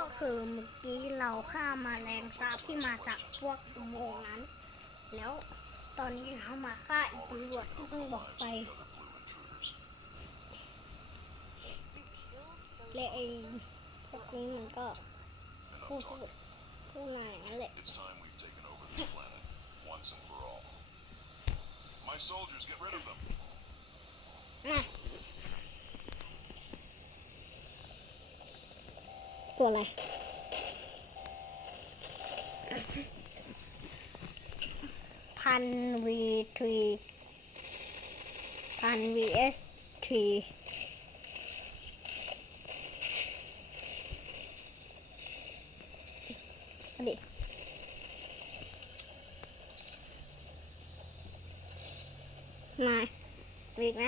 ก็คือเมื่อกี้เราฆ่ามาแรงสาบที่มาจากพวกอุโมงค์นั้น แล้วตอนนี้เขามาฆ่าอีกตำรวจที่เพิ่งบอกไปและไอ้พวกนี้มันก็พูดพูดพูดมาอย่างนั้นแหละ It's time we've taken over this planet once and for all. My soldiers, get rid of them. นะ ตัวอะไรพันวีทรีพันวีเอสทีอาดิมามีอีกไหม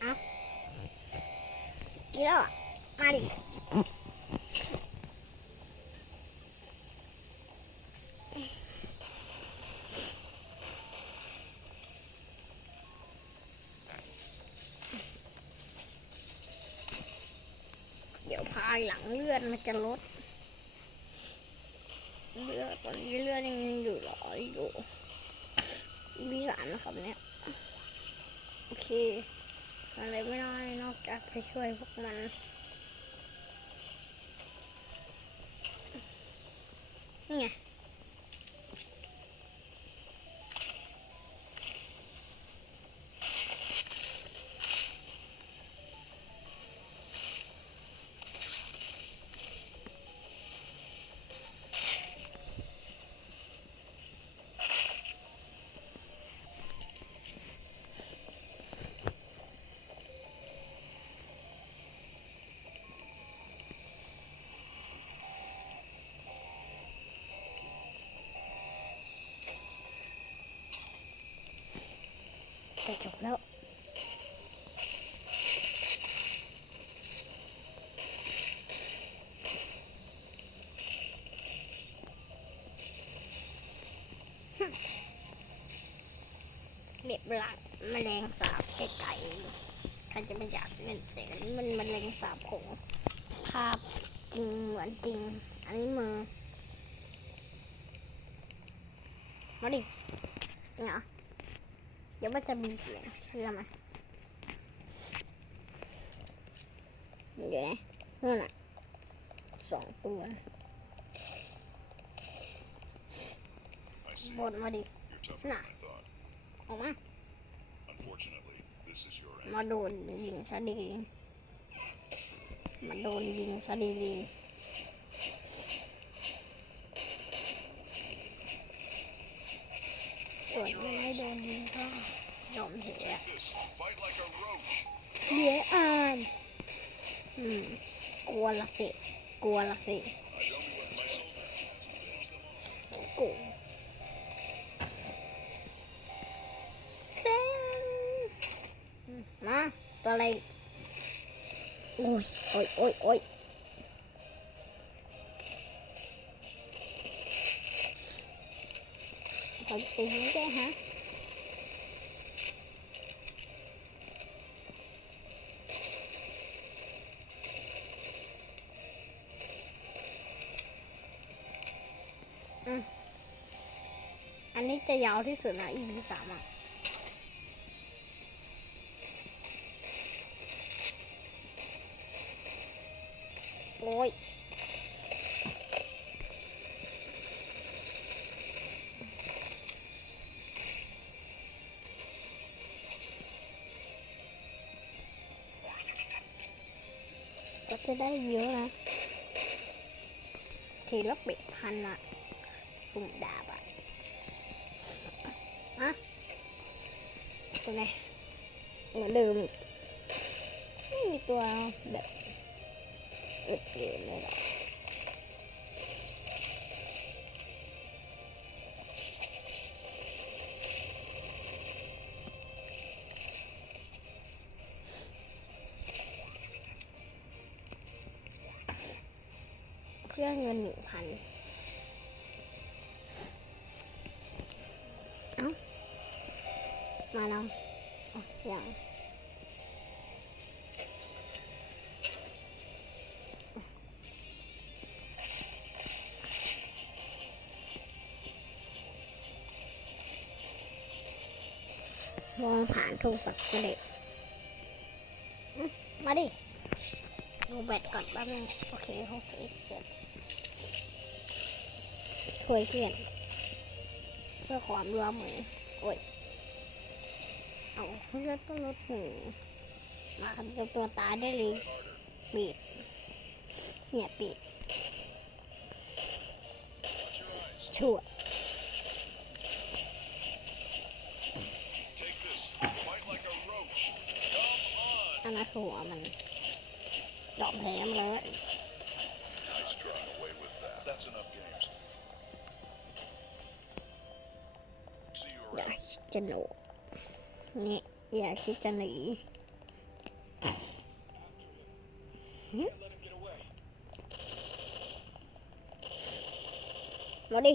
เอา กี่แล้วอะ มาดิเดี๋ยวภายหลังเลือดมันจะลด เลือดตอนนี้เลือดยังอยู่หรออยู่อีพีสามนะครับเนี่ย โอเค อะไรไม่ได้นอกจากไปช่วยพวกมัน จะจบแล้วเบ็ดหลักแมลงสาบไก่ใครจะไม่อยากเล่นแต่อันมันแมลงสาบของภาพจริงเหมือนจริง อันนี้มือมาดิเนี่ย เดี๋ยวมันจะมีเสียงเชื่อไหมเดี๋ยวนะนู่นน่ะสองตัวบนมาดิ You're tougher Nah. than I thought. ออกมามาโดนยิงซะดีมาโดนยิงซะดีดี ส่วนยังไม่โดนยิงก็ยอมแพ้ This, fight like a roach. เดี๋ยวอ่านอืมกลัวละสิกลัวละสิกลัวเต้นมมาตัวอะไรโอ้ยโอ้ยโอ้ยโอ้ย ขอตีหัวแกฮะอันนี้จะยาวที่สุดนะ EP สามอะโอ้ย จะได้เยอะนะทีละเป็ดพันอะสุ่มดาบอะอะตัวไหนเหมือนเดิมไม่มีตัวแบบอึดเลยหร ได้เงินหนึ่งพันเอ้า มาแล้วอย่างมองผ่านโทรสัพท์ก็เลยมาดิ ดูแบตก่อนแป๊บนึงโอเคหกสิบเจ็ด ช่วยเพื่อน เพื่อความร่วมมือโอ้ย เอาเลือดก็ลดหนึ่งมาทำจตัวตายได้เลยปิดเนี่ยปิดชั่วอันนั้นหัวมันดอกแผลมเลย จะหนูนี่อย่าคิดจะหนีมาดิ